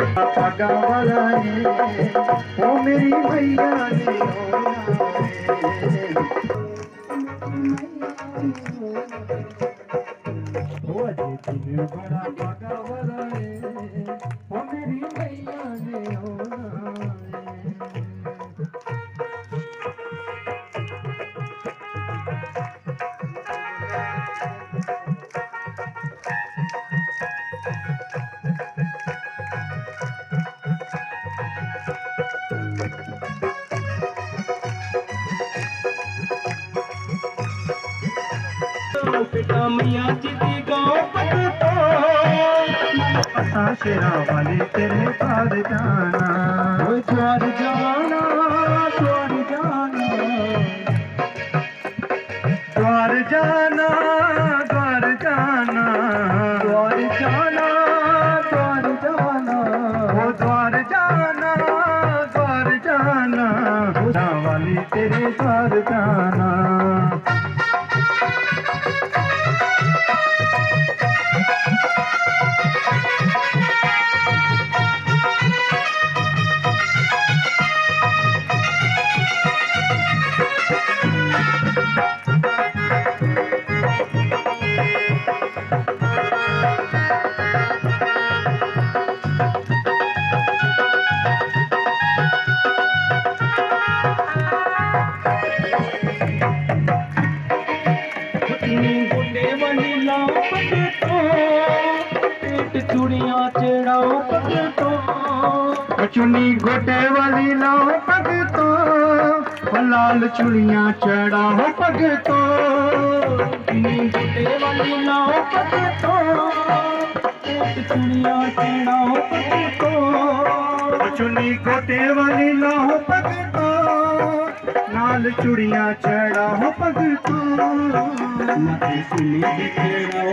पागा वाला है ओ मेरी मैया ने ओ अजे दिन बड़ा पागा वाला है ओ मेरी मैया ने बेटा मियाँ जी दी गाँव पकतो पता शेरा वाली तेरे द्वार जाना ओ द्वार जाना द्वार जाना द्वार जाना द्वार जाना द्वार जाना द्वार जाना ओ द्वार जाना द्वार जाना वाली तेरे द्वार जाना चूड़ियाँ चढ़ाओ पकतो चुनी गोटे वाली लाओ पग तो लाल चूड़ियाँ चढ़ाओ पग तो गोटे वाली लाओ पकतो चूड़ियाँ चढ़ाओ पकतो चुनी गोटे वाली लाओ पग तो लाल चूड़ियाँ चढ़ाओ पग तो माथे सुनी चढ़ाओ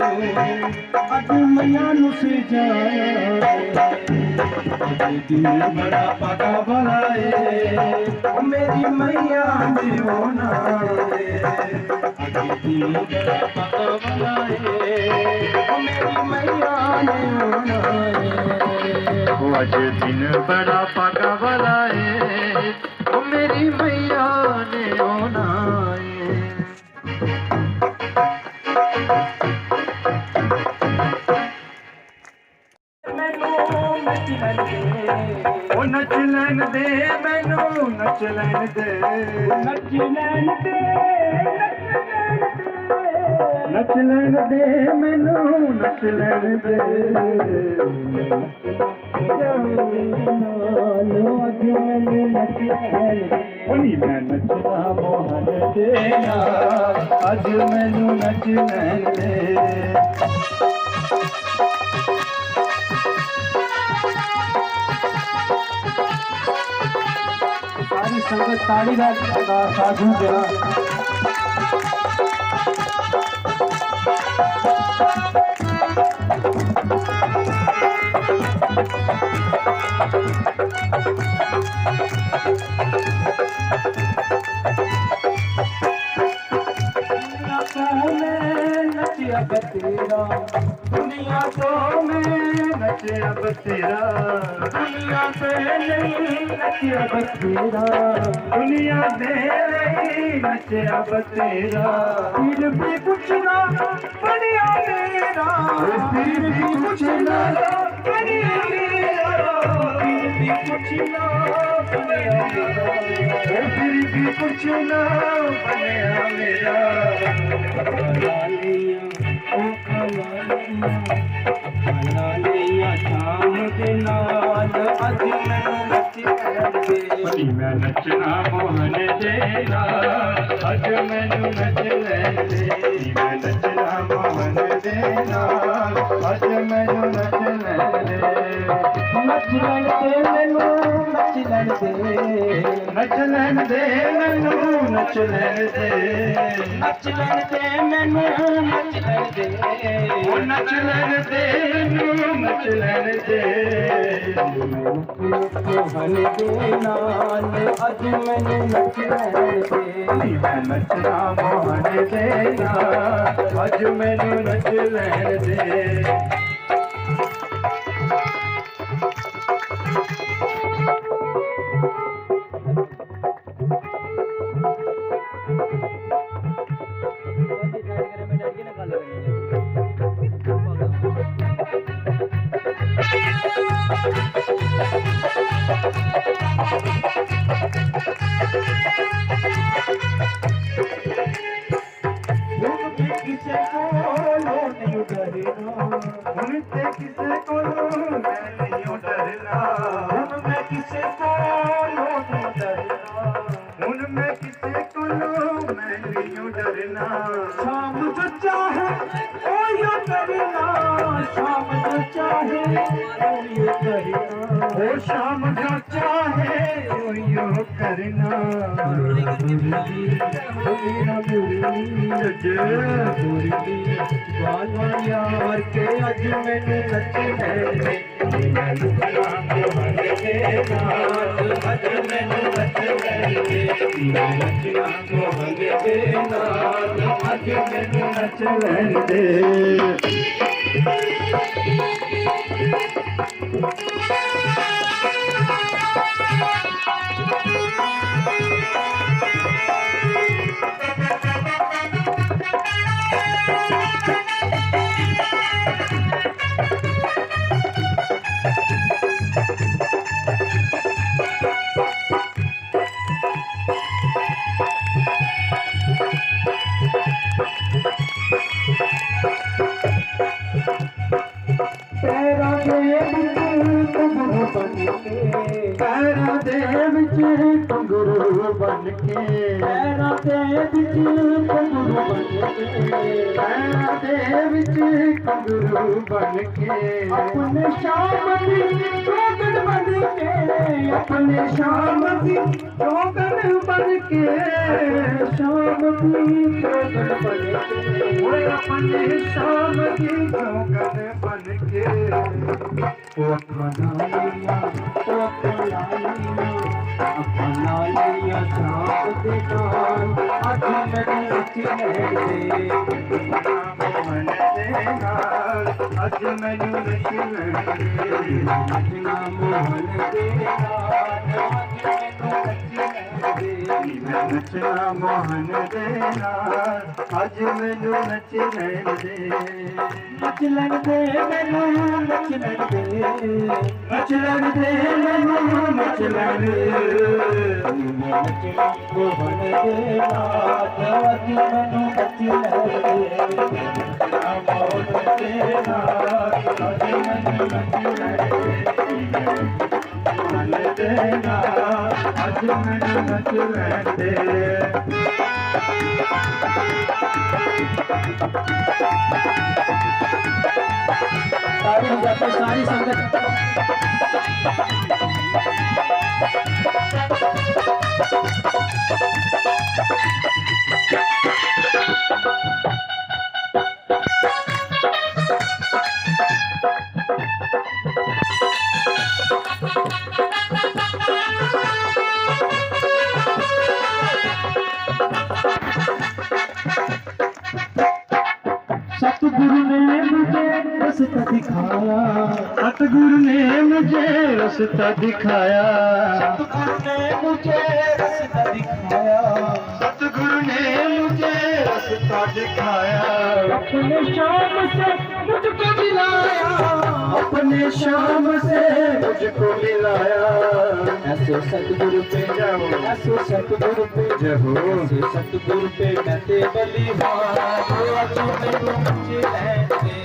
आज मैया से जाया दिन बड़ा पागा वाला है मेरी मैया ने होना दिन बड़ा पागा वाला है मेरी मैया ने होना आज दिन बड़ा पागा वाला है ओ मेरी मैया ने होना ओ नच लैन दे मैनू नच लैन दे नच लैन दे नच लैन दे मैनू नच लैन दे नी मैं नचना मोहन देना अज मैनू नच लैन दे सारी संगत ताली का साधु जरा नचिया बतेरा दुनिया तो मैं नचिया बतेरा दुनिया पे नहीं नचिया बतेरा दुनिया दे नचिया बतेरा फिर भी कुछ ना बढ़िया मेरा फिर भी कुछ ना बढ़िया मेरा फिर भी कुछ ना बढ़िया मेरा फिर भी कुछ ना बने मेरा शाम के नाल अज मैं नचना मोहन देना अज मैनू नच लैन दे मैं नचना मोहन देना अज मैनू नच लैन दे नच लैन दे मैनू नच लैन दे ਨੱਚ ਲੈਣ ਦੇ ਮੈਨੂੰ ਨੱਚ ਲੈਣ ਦੇ ਨੱਚ ਲੈਣ ਦੇ ਮੈਨੂੰ ਨੱਚ ਲੈਣ ਦੇ ਉਹ ਨੱਚ ਲੈਣ ਦੇ ਮੈਨੂੰ ਨੱਚ ਲੈਣ ਦੇ ਮੋਹਨ ਦੇ ਨਾਲ ਅੱਜ ਮੈਨੂੰ ਨੱਚ ਲੈਣ ਦੇ ਮੈਂ ਨੱਚਣਾ ਮੋਹਨ ਦੇ ਨਾਲ ਅੱਜ ਮੈਨੂੰ ਨੱਚ ਲੈਣ ਦੇ ਕਿਸੇ ਕੋਲੋਂ ਨਹੀਂ ਡਰਨਾ ਹੁਣ ਤੇ ਕਿਸੇ ਕੋਲੋਂ ਮੈਂ ਨਹੀਂ ਡਰਨਾ ਹੁਣ ਮੈਂ ਕਿਸੇ ਕੋਲੋਂ ਨਹੀਂ ਡਰਨਾ ਹੁਣ ਮੈਂ ਕਿਸੇ ਕੋਲੋਂ ਮੈਂ ਨਹੀਂ ਡਰਨਾ ਸ਼ਾਮ ਜੋ ਚਾਹੇ ਉਹੀ ਕਰਨਾ ਸ਼ਾਮ ਜੋ ਚਾਹੇ ਉਹੀ ਕਰਨਾ ਉਹ ਸ਼ਾਮ ਜੋ ਚਾਹੇ ਉਹੀਓ ਕਰਨਾ ਮੇਰਾ ਮੁਰਲੀ ਵਾਲਾ ਯਾਰ ਕੇ ਅੱਜ ਮੈਨੂੰ ਨੱਚ ਲੈਣੇ ਮੈਂ ਨੱਚਣਾ ਮੋਹਨ ਦੇ ਨਾਲ ਅੱਜ ਮੈਨੂੰ ਨੱਚ ਲੈਂਦੇ ਮੈਂ ਨੱਚਣਾ ਮੋਹਨ ਦੇ ਨਾਲ ਅੱਜ ਮੈਨੂੰ ਨੱਚ ਲੈਂਦੇ ਪੈਰਾਂ ਦੇ ਵਿੱਚ ਘੁੰਗਰੂ ਬਣ ਕੇ ਪੈਰਾਂ ਦੇ ਵਿੱਚ ਘੁੰਗਰੂ ਬਣ ਕੇ ਪੈਰਾਂ ਦੇ ਵਿੱਚ ਘੁੰਗਰੂ ਬਣ ਕੇ ਪੈਰਾਂ ਦੇ ਵਿੱਚ ਘੁੰਗਰੂ ਬਣ ਕੇ ਆਪਣੇ ਸ਼ਾਮ ਦੀ ਚੌਗਣ ਬਣ ਕੇ ਆਪਣੇ ਸ਼ਾਮ ਦੀ ਚੌਗਣ ਬਣ ਕੇ ਸ਼ਾਮ ਦੀ ਚੌਗਣ ਬਣ ਕੇ ਓਏ ਆਪਣੇ ਸ਼ਾਮ ਦੀ ਚੌਗਣ ਬਣ ਕੇ ਉਹ ਆਪਣਾ ਲਿਆ ਆਪਣਾ ਲਿਆ ਚਾਪ ਦੇ ਨਾਲ ਅੱਜ ਮੈਨੂੰ ਨੱਚ ਲੈਣ ਦੇ ਮੋਹਨ ਦੇ ਨਾਲ ਅੱਜ ਮੈਨੂੰ ਨੱਚ ਲੈਣ ਦੇ ਨੱਚਣਾ ਮੋਹਨ ਦੇ ਨਾਲ ਅੱਜ ਮੈਨੂੰ ਨੱਚ ਲੈਣ ਦੇ ਮੈਂ ਨੱਚਣਾ ਮੋਹਨ ਦੇ ਨਾਲ ਅੱਜ ਮੈਨੂੰ ਨੱਚ ਲੈਣ ਦੇ ਨੱਚ ਲੈਣ ਦੇ ਮੈਨੂੰ ਨੱਚ ਲੈਣ ਦੇ ਨੱਚ ਲੈਣ ਦੇ ਮੈਨੂੰ ਨੱਚ ਲੈਣ ਦੇ ਨੱਚਣਾ ਮੋਹਨ ਦੇ ਨਾਲ ਅੱਜ ਮੈਨੂੰ ਨੱਚ ਲੈਣ ਦੇ ਮੋਹਨ ਦੇ ਨਾਲ ਅੱਜ ਮੈਨੂੰ ਨੱਚ ਲੈਣ ਦੇ ਨਾਲ ਅੱਜ ਮੈਨੂੰ ਨੱਚ ਲੈਣ ਦੇ ताली बजाते सारी संगत सतगुरु ने मुझे रास्ता दिखाया सतगुरु ने मुझे रास्ता दिखाया सतगुरु ने मुझे रास्ता दिखाया सतगुरु ने मुझे रास्ता दिखाया अपने शाम से मुझको मिलाया अपने शाम से मुझको मिलाया ऐसे सतगुरु पे जाओ ऐसे सतगुरु पे जहो ऐसे सतगुरु पे मैं ते बलिहार आज मैनू नच लैंदे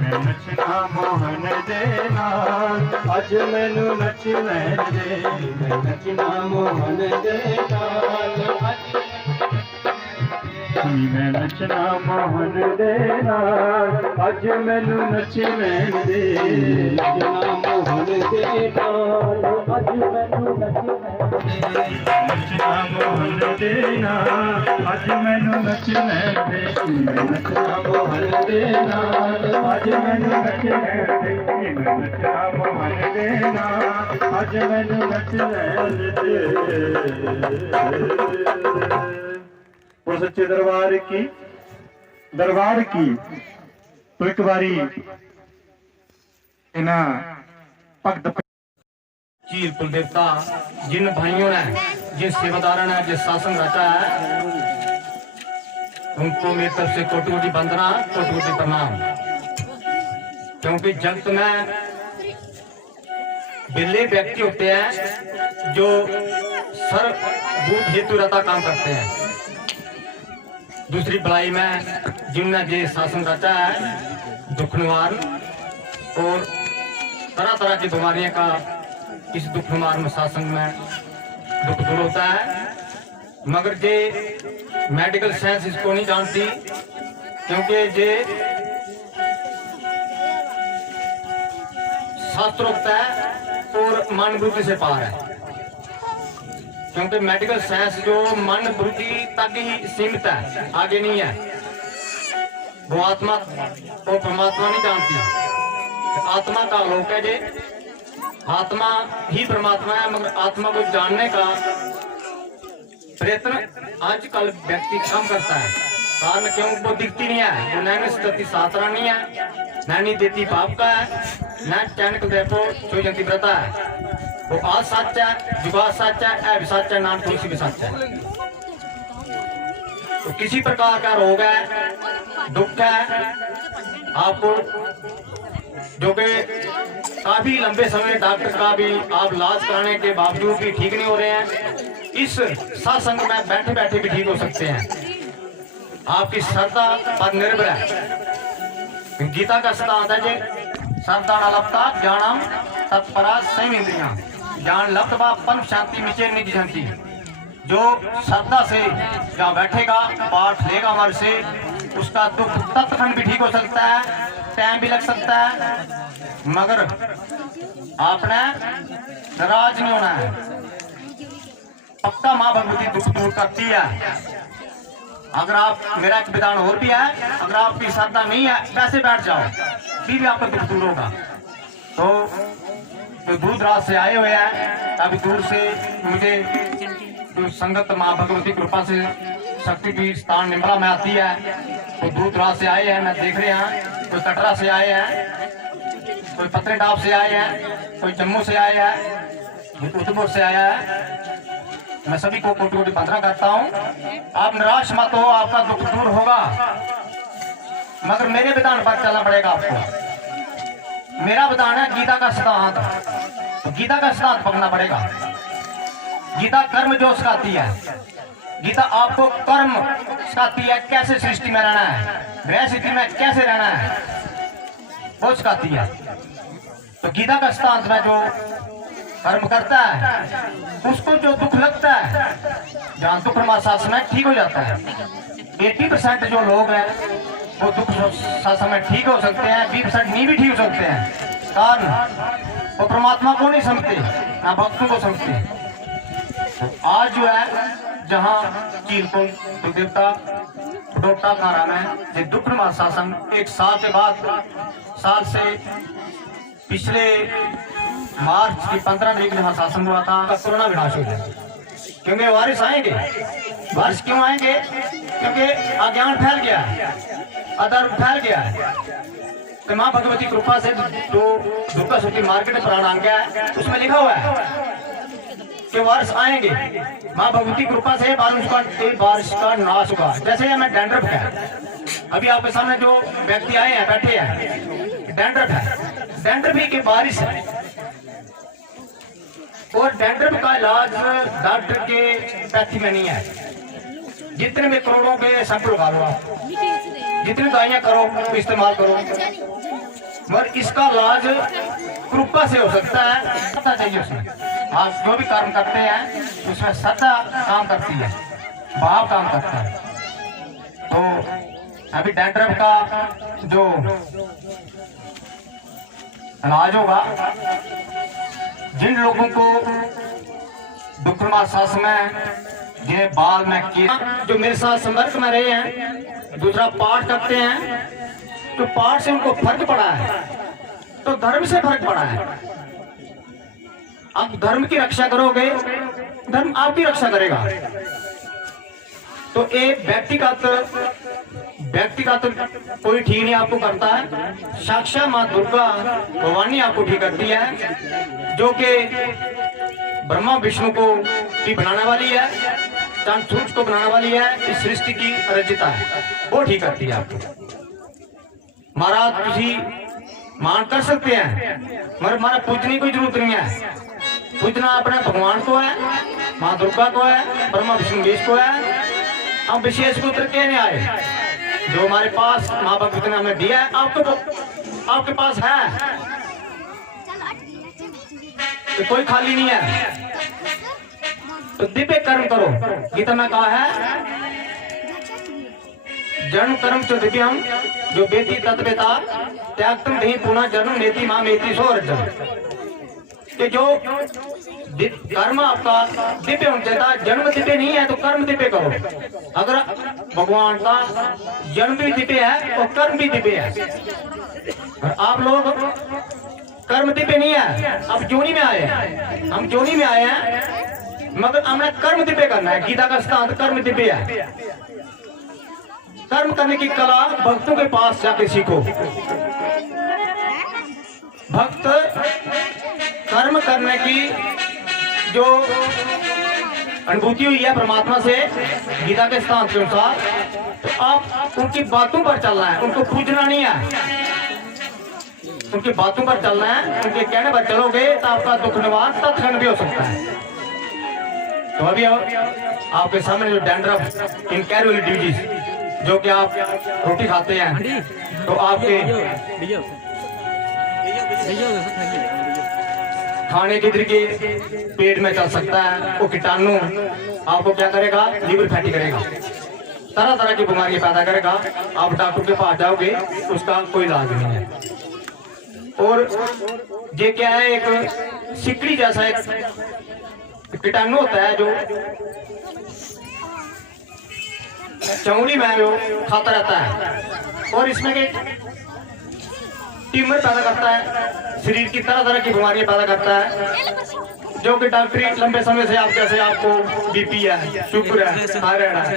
मैं नचना मोहन दे नाल अज मैनू नच लैन दे मैं नचना मोहन दे नाल मैं नचना मोहन दे नाल ਅੱਜ ਮੈਨੂੰ ਨੱਚਣ ਦੇ ਨੱਚਣਾ ਮੋਹਨ ਦੇ ਨਾਲ ਅੱਜ ਮੈਨੂੰ ਨੱਚਣਾ ਮੋਹਨ ਦੇ ਨਾਲ ਅੱਜ ਮੈਨੂੰ ਨੱਚਣ ਦੇ ਨੱਚਣਾ ਮੋਹਨ ਦੇ ਨਾਲ ਅੱਜ ਮੈਨੂੰ ਨੱਚਣ ਦੇ ਨੱਚਣਾ ਮੋਹਨ ਦੇ ਨਾਲ ਅੱਜ ਮੈਨੂੰ ਨੱਚਣ ਦੇ और सच्चे दरबार की तो एक बारी इना भगत चीर कुलदेवता जिन भाइयों ने जिन सेवादारों ने जिस शासन रचा है उनको मेरी तरफ से कोटि कोटि वंदना कोटि कोटि प्रणाम। क्योंकि जगत में बिल्ले व्यक्ति होते हैं जो सर्वभूत हेतु रहता काम करते हैं। दूसरी बड़ाई में जिनने जे शासन रचा है दुख निवारण और तरह तरह की बीमारियों का इस दुख निवारण शासन में दुख दूर होता है। मगर जे मेडिकल साइंस इसको नहीं जानती, क्योंकि जे शास्त्रोक्त है और मन बुद्धि से पार है। क्योंकि मेडिकल साइंस जो मन बुद्धि तक ही सीमित है, आगे नहीं है। वो आत्मा और परमात्मा नहीं जानती। आत्मा का लोक है जे आत्मा ही परमात्मा है, मगर आत्मा को जानने का प्रयत्न आजकल व्यक्ति कम करता है। कारण क्यों? वो दिखती नहीं है, वो नैन स्थिति सातरा नहीं है, नैनी देती पाप का है, न चैनक देखो चोजंती व्रता है। वो आज सच है, जुगा सच है, भी सच है, नाम तुलसी भी सच है। तो किसी प्रकार का रोग है, दुख है आपको, जो कि काफी लंबे समय डॉक्टर का भी आप इलाज कराने के बावजूद भी ठीक नहीं हो रहे हैं, इस सत्संग में बैठे बैठे भी ठीक हो सकते हैं। आपकी श्रद्धा पर निर्भर है। गीता का सिद्धांत है जी, श्रद्धा न लपता ज्ञानम तत्परा संयम ज्ञान लब्धवा परम शांति मिचे निज शांति। जो श्रद्धा से जहाँ बैठेगा पाठ लेगा हमारे से, उसका दुख तत्क्षण भी ठीक हो सकता है, टाइम भी लग सकता है, मगर आपने नाराज नहीं होना है। पक्का माँ भगवती दुख दूर करती है। अगर आप, मेरा एक विधान और भी है, अगर आपकी श्रद्धा नहीं है कैसे बैठ जाओ, फिर भी आपका दुख दूर होगा। तो दूर दराज से आए हुए हैं, अभी दूर से मुझे जो संगत माँ भगवती कृपा से शक्ति की स्थान निम्बला में आती है, तो दूर दराज से आए हैं, मैं देख रहे हैं। कोई कटरा से आए हैं, कोई पत्नीटॉप से आए हैं, कोई जम्मू से आए हैं, कोई उधमपुर से आया है। मैं सभी को कोटि कोटि वंदना करता हूँ। आप निराश मत हो, आपका दुख दूर होगा, मगर मेरे विधान पर चलना पड़ेगा आपको। मेरा विधान है गीता का सिद्धांत, तो गीता का सिद्धांत पकड़ना पड़ेगा। गीता कर्म जो सिखाती है, गीता आपको कर्म सिखाती है, कैसे सृष्टि में रहना है, ग्रह स्थिति में कैसे रहना है, वो सिखाती है। तो गीता का सिद्धांत में जो कर्म करता है उसको जो दुख लगता है, जहाँ दुख शासन में ठीक हो जाता है। 80% जो लोग हैं वो दुख शासन में ठीक हो सकते हैं, 20% नहीं भी ठीक हो सकते हैं। कारण वो परमात्मा को नहीं समझते, ना भक्तों को समझते। तो आज जो है जहाँ चीरकुंड देवता डोटा खाना में ये दुख शासन 1 साल के बाद, साल से पिछले मार्च की 15 तारीख में शासन हुआ था, कोरोना विनाश हो गया। क्योंकि वारिस आएंगे, वारिस क्यों आएंगे? क्योंकि अज्ञान फैल गया है, अधर्म फैल गया है। तो माँ भगवती कृपा से जो दुर्गा शक्ति मार्केट प्राण आ गया है, उसमें लिखा हुआ है कि वारिस आएंगे। माँ भगवती कृपा से बारिश का नाश होगा। जैसे मैं डैंड्रफ है, अभी आपके सामने जो व्यक्ति आए हैं, बैठे हैं, डैंड्रफ है, डैंड्रफ ही की बारिश है। और डैंड्रफ का इलाज डॉक्टर के पैथी में नहीं है। जितने भी करोड़ों के सैंपल उगा लो आप, जितनी दवाइयां करो इस्तेमाल करो, मगर इसका इलाज कृपा से हो सकता है। श्रद्धा चाहिए उसमें। आप जो भी कर्म करते हैं उसमें श्रद्धा काम करती है, भाव काम करता है। तो अभी डैंड्रफ का जो इलाज होगा, जिन लोगों को दुखमा सांस में, जिन्हें बाल में जो मेरे साथ संपर्क में रहे हैं, दूसरा पाठ करते हैं, तो पाठ से उनको फर्क पड़ा है, तो धर्म से फर्क पड़ा है। आप धर्म की रक्षा करोगे, धर्म आपकी रक्षा करेगा। तो एक व्यक्तिगत कोई ठीक नहीं आपको करता है, साक्षात माँ दुर्गा भवानी आपको ठीक करती है, जो कि ब्रह्मा विष्णु को भी बनाने वाली है, चांद सूरज को बनाने वाली है, इस सृष्टि की रचयिता है, वो ठीक करती है आपको। महाराज किसी मान कर सकते हैं, मगर हमारा पूजने की कोई जरूरत नहीं है। पूजना अपने भगवान को है, माँ दुर्गा को है, ब्रह्मा विष्णु महेश को है। हम विशेष को उतर के नहीं आए, जो हमारे पास माँ भगवती ने हमें दिया है, आपके पास है, तो कोई खाली नहीं है। तो दिव्य कर्म करो, गीता में कहा है जन्म कर्म तो दिव्यम जो बेती तत्वेता त्यागतम नहीं पुनः जन्म नेति मां मेति सो अर्जन। कि जो कर्म आपका दिव्य होना चाहिए, जन्म दिव्य नहीं है तो कर्म दिव्य करो। अगर भगवान का जन्म भी दिव्य है और कर्म भी दिव्य है, और आप लोग कर्म दिव्य नहीं है, अब जोनी में आए हैं, हम जोनी में आए हैं, मगर हमने कर्म दिव्य करना है। गीता का सिद्धांत कर्म दिव्य है। कर्म करने की कला भक्तों के पास जाके सीखो। भक्त कर्म करने की जो अनुभूति हुई है परमात्मा से गीता के सिद्धांत के अनुसार, तो आप उनकी बातों पर चलना है, उनको पूजना नहीं है, उनकी बातों पर चलना है। उनके कहने पर चलोगे तो आपका दुख निवारण तत्क्षण भी हो सकता है। तो अभी आपके सामने जो डैंड्रफ इनकैरेबल डिजीज, जो कि आप रोटी खाते हैं तो आपके खाने के तरीके पेट में चल सकता है, वो कीटाणु आपको क्या करेगा, लीवर फैटी करेगा, तरह तरह की बीमारियां पैदा करेगा। आप डॉक्टर के पास जाओगे उसका कोई इलाज नहीं है। और ये क्या है, एक सिकड़ी जैसा एक कीटाणु होता है जो चमड़ी में जो खाता रहता है, और इसमें के ट्यूमर पैदा करता है, शरीर की तरह तरह की बीमारियां पैदा करता है, जो कि डॉक्टरी लंबे समय से आप जैसे आपको बीपी है, शुगर है, थायराइड है,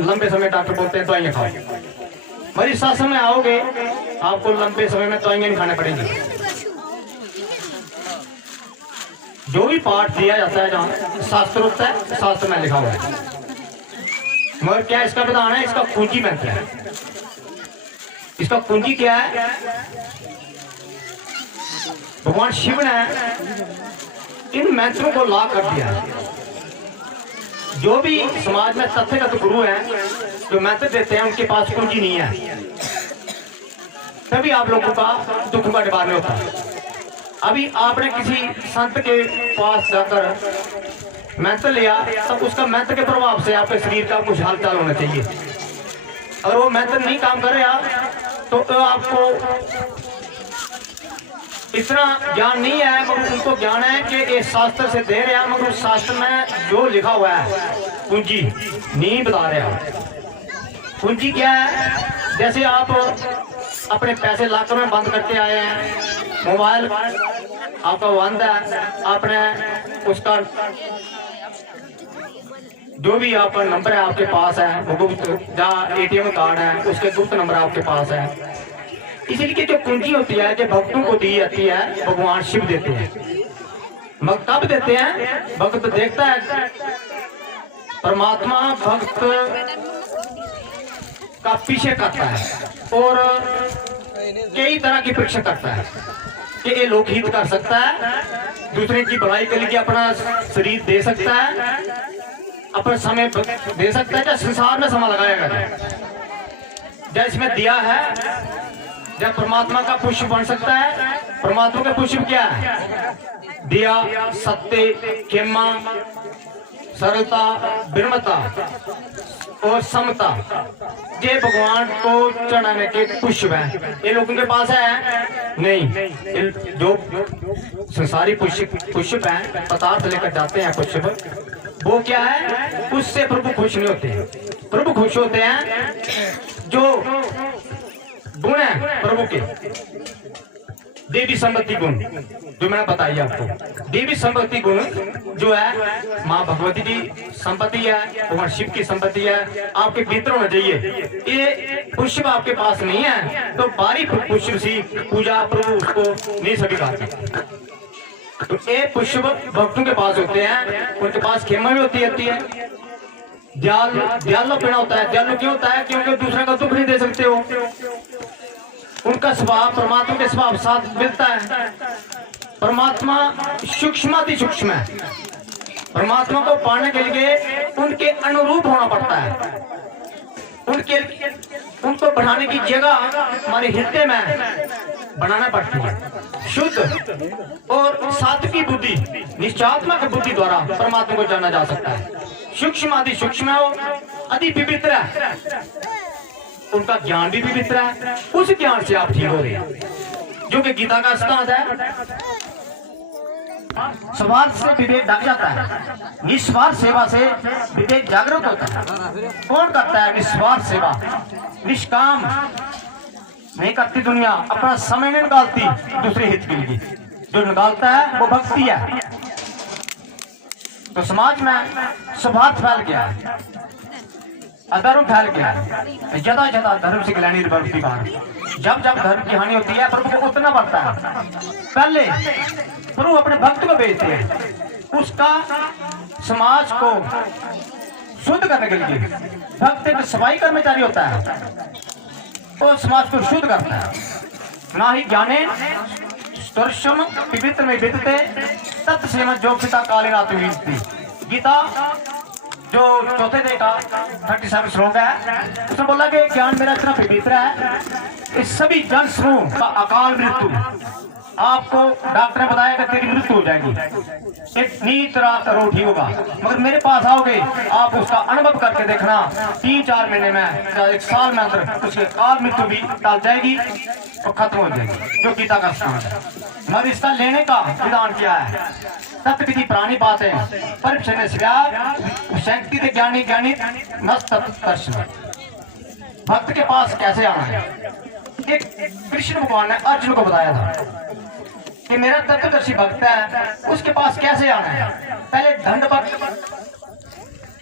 लंबे समय डॉक्टर बोलते हैं दवाइयां खाओ। मगर इस शासन में आओगे आपको लंबे समय में दवाइयां नहीं खाने पड़ेंगी। जो भी पाठ दिया जाता है जहाँ शास्त्र होता है, शास्त्र में लिखा हुआ है, मगर क्या इसका विधान है, इसका कुंजी मंत्र है। इसका कुंजी क्या है, भगवान शिव ने इन मंत्रों को लागू कर दिया है। जो भी समाज में तथ्यगत गुरु हैं जो मंत्र देते हैं, उनके पास कुंजी नहीं है, तभी आप लोगों का दुख का निवारण होता है। अभी आपने किसी संत के पास जाकर मंत्र लिया, तब उसका मंत्र के प्रभाव से आपके शरीर का कुछ हालचाल होना चाहिए। अगर वो मंत्र नहीं काम कर रहा तो आपको इतना ज्ञान नहीं है, मगर उनको ज्ञान है कि ये शास्त्र से दे रहा, मगर उस शास्त्र में जो लिखा हुआ है कुंजी नहीं बता रहा। कुंजी क्या है, जैसे आप अपने पैसे लॉकर में बंद करके आए हैं, मोबाइल आपका बंद है, आपने उसका जो भी आपका नंबर है आपके पास है, वो गुप्त, जहाँ एटीएम कार्ड है उसके गुप्त नंबर आपके पास है। इसीलिए जो कुंजी होती है जो भक्तों को दी जाती है, भगवान शिव देते हैं। मगर कब देते हैं, भक्त देखता है, परमात्मा भक्त का पीछे करता है और कई तरह की परीक्षा करता है कि ये लोकहित कर सकता है, दूसरे की भलाई के लिए अपना शरीर दे सकता है, अपना समय दे सकता है, या संसार में समय लगाएगा। जैसे इसमें दिया है, जब परमात्मा का पुष्प बन सकता है। परमात्मा का पुष्प क्या है, दिया, सत्य, खेमा, सरलता, विनम्रता और समता, ये भगवान को चढ़ाने के पुष्प हैं। ये लोगों के पास है नहीं। ये जो संसारी पुष्प हैं, पदार्थ लेकर जाते हैं पुष्प, वो क्या है, उससे प्रभु खुश नहीं होते हैं। प्रभु खुश होते हैं जो गुण है प्रभु के, देवी संपत्ति गुण जो मैंने बताई आपको। देवी संपत्ति गुण जो है माँ भगवती की संपत्ति है, भगवान शिव की संपत्ति है, आपके भीतर होना चाहिए। ये पुष्प आपके पास नहीं है तो बारी पुष्प सी पूजा प्रभु उसको नहीं स्वीकारते। तो ये पुष्प भक्तों के पास होते हैं, उनके पास खेमा भी होती है। दयालु पीना होता है। दयालु क्यों होता है? क्योंकि दूसरे का दुख नहीं दे सकते हो। उनका स्वभाव परमात्मा के स्वभाव साथ मिलता है। परमात्मा सूक्ष्माति सूक्ष्म है। परमात्मा को पाने के लिए उनके अनुरूप होना पड़ता है। उनको बढ़ाने की जगह हमारे हृदय में बनाना पड़ती है। शुद्ध और सात्विकी बुद्धि, निश्चयात्मक बुद्धि द्वारा परमात्मा को जाना जा सकता है। सूक्ष्म आदि सूक्ष्म है, अति पवित्र है, उनका ज्ञान भी पवित्र है। उस ज्ञान से आप ठीक हो रहे हैं, जो कि गीता का सिद्धांत है। स्वार्थ से विवेक ढक जाता है, निस्वार्थ सेवा से विवेक जागरूक होता है। कौन करता है निस्वार्थ सेवा? निष्काम नहीं करती दुनिया, अपना समय नहीं निकालती दूसरे हित के लिए। जो निकालता है वो भक्ति है। तो समाज में स्वार्थ फैल गया है, अधर्म फैल गया है। ज्यादा ज्यादा धर्म से ग्लानि प्रवृत्ति का, जब जब धर्म की हानि होती है प्रभु को उतना पड़ता है। पहले प्रभु अपने भक्त को भेजते हैं, उसका समाज को शुद्ध करने के लिए। भक्त एक सफाई कर्मचारी होता है, वो समाज को शुद्ध करता है। ना ही ज्ञाने दर्शन पवित्र में विदते तत् सेवन जो पिता कालीन आत्मविद। गीता जो चौथे अध्याय का 37 श्लोक है, उसने बोला कि ज्ञान मेरा इतना पवित्र है, इस सभी जन समूह का अकाल मृत्यु। आपको डॉक्टर ने बताया कि तेरी मृत्यु हो जाएगी, एक नींद रात रो ठीक होगा, मगर मेरे पास आओगे आप उसका अनुभव करके देखना, 3-4 महीने में या 1 साल में अंदर उसकी काल मृत्यु भी टल जाएगी और खत्म हो जाएगी। जो गीता का स्थान है, मगर इसका लेने का विधान क्या है? तत्विधि पुरानी बात है, पर शक्ति के ज्ञानी ज्ञानी मस्त दर्शन। भक्त के पास कैसे आना है? एक कृष्ण भगवान ने अर्जुन को बताया था कि मेरा तत्वदर्शी भक्त है, उसके पास कैसे आना है? पहले दंडवत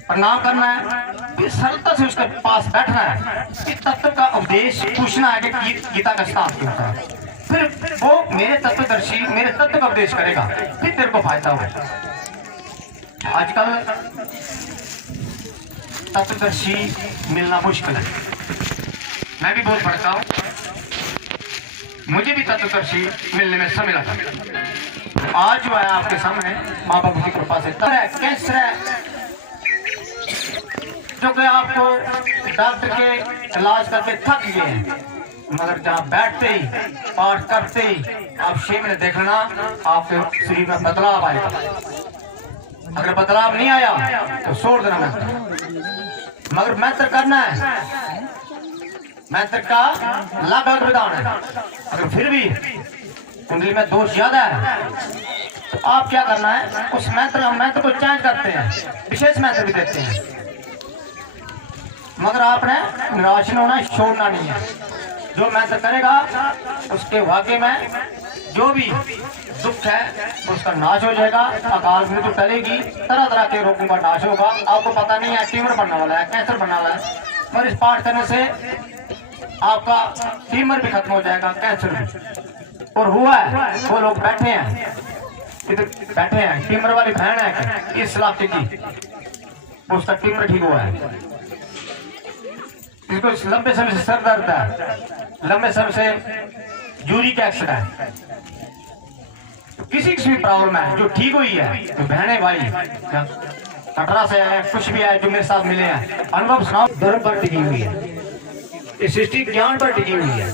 प्रणाम करना है, फिर सरलता से उसके पास बैठना है, इस तत्व का उपदेश पूछना है कि गीता का सिद्धांत क्या होता है। फिर वो मेरे तत्वदर्शी मेरे तत्व का उपदेश करेगा, फिर तेरे को फायदा होगा। आजकल तत्वदर्शी मिलना मुश्किल है। मैं भी बहुत पढ़ता हूँ, मुझे भी तत्वदर्शी मिलने में समय लगा। तो आज जो है आपके सामने माँ बाप की कृपा से कैंसर है, जो कि आपको डॉक्टर के इलाज करके थक गए हैं, मगर जहाँ बैठते ही पाठ करते ही आप 6 महीने देख लेना आपके शरीर में बदलाव आएगा। अगर बदलाव नहीं आया तो छोड़ देना मंत्र। मगर मंत्र करना है, मंत्र का लाभ विधान है। अगर फिर भी कुंडली में दोष ज्यादा है तो आप क्या करना है, उस मंत्र को चेंज करते हैं, विशेष मंत्र भी देते हैं। मगर आपने निराश नहीं होना, छोड़ना नहीं है। जो मंत्र करेगा उसके भाग्य में जो भी दुख है उसका नाश हो जाएगा, अकाल मृत्यु टलेगी, तरह तरह के रोगों का नाश होगा। आपको पता नहीं है ट्यूमर बनने वाला है, कैंसर बनने वाला है, मगर इस पाठ करने से आपका ट्यूमर भी खत्म हो जाएगा, कैंसर भी। और हुआ है, वो लोग बैठे हैं, इधर बैठे हैं, ट्यूमर वाली बहन है इस इलाके की, उसका ट्यूमर ठीक हुआ है। इसको लंबे समय से सर दर्द है, लंबे समय से यूरिक एसिड है, तो किसी भी प्रॉब्लम है जो ठीक हुई है, तो बहने भाई कटरा से है, कुछ भी है जो मेरे साथ मिले हैं, अनुभव सुनाओ। धर्म पर टिकी हुई है, इस सृष्टि ज्ञान पर टिकी हुई है।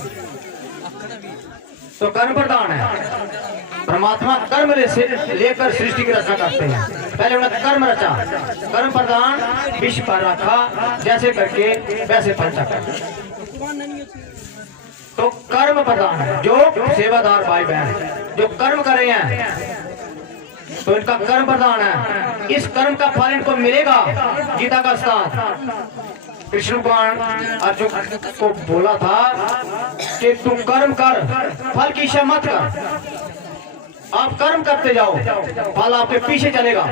तो कर्म प्रधान है। परमात्मा कर्म से लेकर सृष्टि की रचना करते हैं। पहले उन्होंने कर्म रचा, कर्म प्रधान विश्व पर रखा, जैसे करके वैसे फल चक्र। तो कर्म प्रधान है। जो सेवादार भाई बहन जो कर्म कर रहे हैं तो इनका कर्म प्रधान है। इस कर्म का फल इनको मिलेगा। गीता का स्थान कृष्ण भगवान अर्जुन को बोला था कि तुम कर्म कर, फल की इच्छा मत कर। आप कर्म करते जाओ, फल आपके पीछे चलेगा।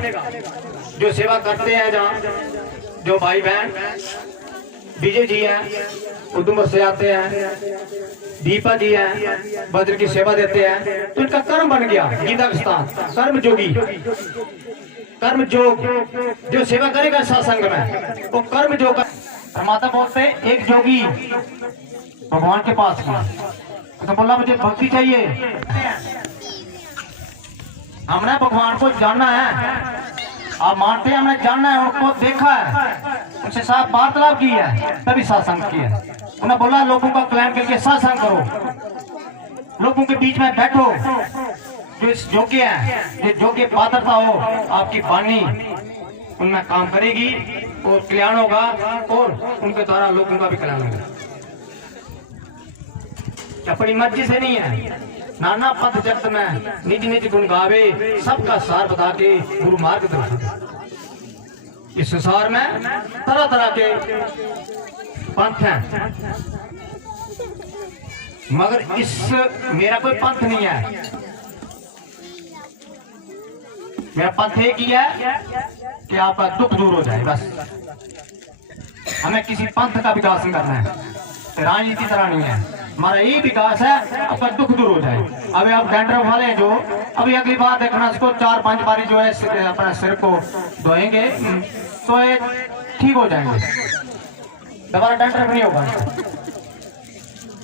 जो सेवा करते हैं, जहाँ जो भाई बहन विजय जी हैं, उधमपुर से आते हैं, दीपा जी हैं, वज्र की सेवा देते हैं, तो इनका कर्म बन गया। गीता का स्थान कर्म जोगी, कर्म जोग जो सेवा करेगा सत्संग में वो कर्म जोग। परमात्मा बोलते एक जोगी भगवान के पास गया तो बोला मुझे भक्ति चाहिए, हमने भगवान को जानना है। आप मानते हैं हमने जानना है, उनको देखा है, उनसे साथ वार्तालाप की है, तभी सत्संग किया। उन्होंने बोला लोगों का कल्याण करके सत्संग करो, लोगों के बीच में बैठो, जो इस योग्य है, जो योग्य पात्रता हो, आपकी वाणी उनमें काम करेगी और कल्याण होगा और उनके द्वारा लोगों का भी कल्याण होगा। अपनी मर्जी से नहीं है। नाना पथ जगत में निज निज गुण गावे, सबका सार बता के गुरु मार्ग दर्शन। इस संसार में तरह तरह के पंथ हैं, मगर इस मेरा कोई पंथ नहीं है। मेरा पंथ एक ही है कि आपका दुख दूर हो जाए, बस। हमें किसी पंथ का विकास नहीं करना है, राजनीति तरह नहीं है। हमारा यही विकास है, आपका दुख दूर हो जाए। अभी आप डैंड्रफ वाले जो अभी अगली बार देखना, इसको 4-5 बारी जो है अपने सिर को धोएंगे तो ये ठीक हो जाएंगे, दोबारा डैंड्रफ नहीं होगा।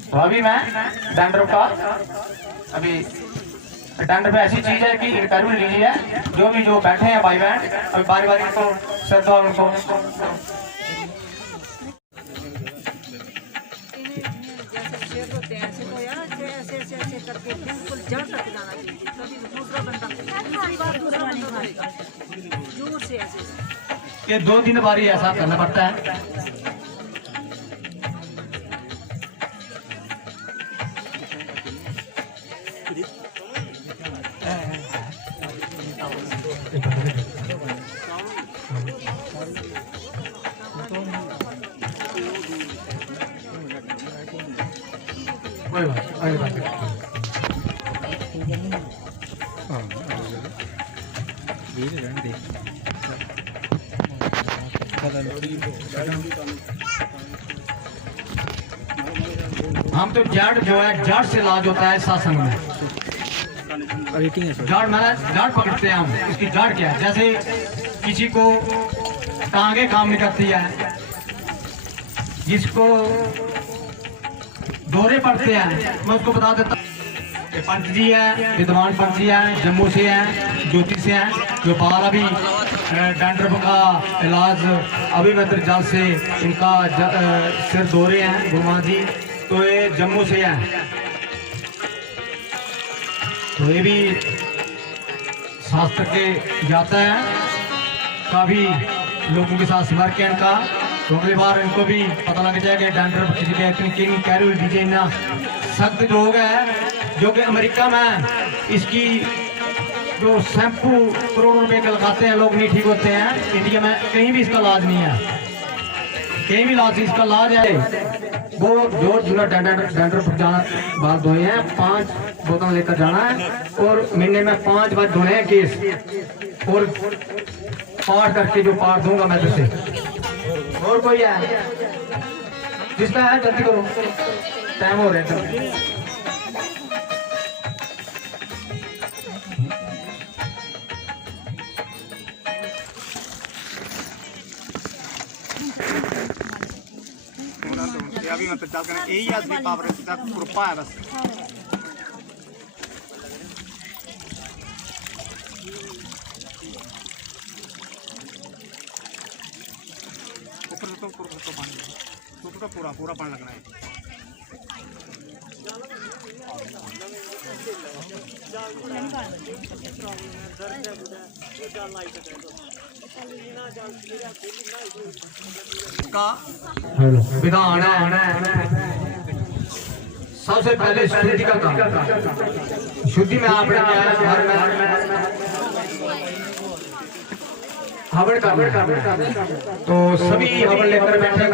तो अभी मैं डैंड्रफ का अभी डैंड्रफ ऐसी चीज है कि इंटरव्यू लीजिए, जो बैठे हैं भाई बहन, अभी बारी बारी को सर दो उनको। ये 2-3 बारी ऐसा करना पड़ता है। कोई बात अगली बात हम तो जड़ जो है, जड़ से इलाज होता है सत्संग में। जड़ मतलब जड़ पकड़ते हैं हम, इसकी जड़ क्या है। जैसे किसी को टांगे काम नहीं करती है, जिसको दौरे पड़ते हैं, मैं उसको बता देता। पंच जी है, विद्वान पंच जी है, जम्मू से हैं, ज्योति से हैं, जो बाहर अभी डैंड्रफ का इलाज अभिमंत्र जल से इनका सिर दौरे हैं गुरुमान जी, तो ये जम्मू से हैं। तो ये भी शास्त्र के जाता है, काफी लोगों के साथ संपर्क है इनका। तो अगली बार इनको भी पता लग जाएगा डैंड्रफ किसी के इतनी कैरोल दीजिए ना। सख्त रोग है जो कि अमेरिका में इसकी जो शैम्पू करोड़ों रुपए के लगाते हैं लोग, नहीं ठीक होते हैं। इंडिया में कहीं भी इसका इलाज नहीं है, कहीं भी इलाज इसका इलाज है। वो जो जिला डैंड्रफ जाना बाल धोए हैं, 5 बोतल लेकर जाना है और महीने में 5 बार धोने हैं केस, और पाठ करके जो पाठ दूंगा मैं तुझसे। और कोई है जिसका है जल्दी करो, टाइम हो रहा है। अभी मैं प्रचार करना यही आदमी पावर कृपा है बस। ऊपर तो पानी पूरा पानी लगना है। का विधान है सबसे पहले शुद्धि का काम। शुद्धि में आपने क्या है, घर में हवन करना है। तो सभी हवन लेकर बैठे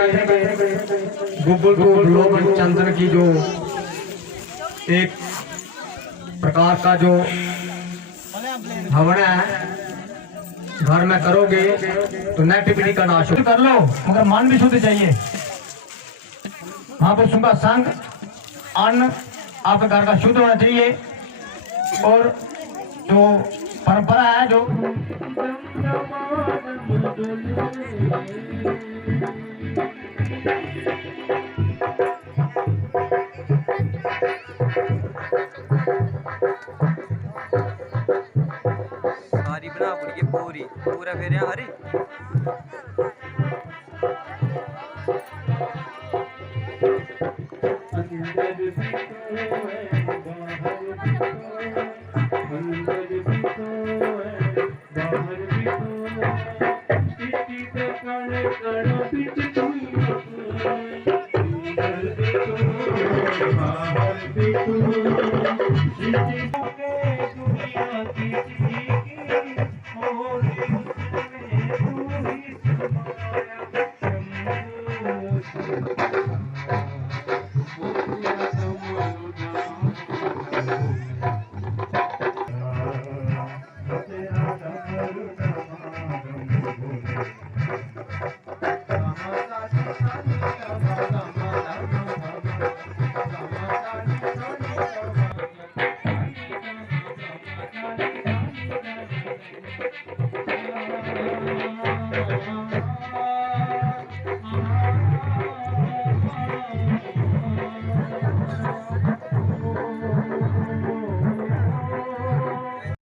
गुब्बल को लोग चंदन की जो एक प्रकार का जो हवन है घर में करोगे तो नेगेटिविटी का नाश कर लो, मगर मन भी शुद्ध चाहिए। महापुरुषों का संग अन्न आपके घर का शुद्ध होना चाहिए। और जो परंपरा है जो सारी बना पड़ी पूरी पूरा फेर हरी दुनिया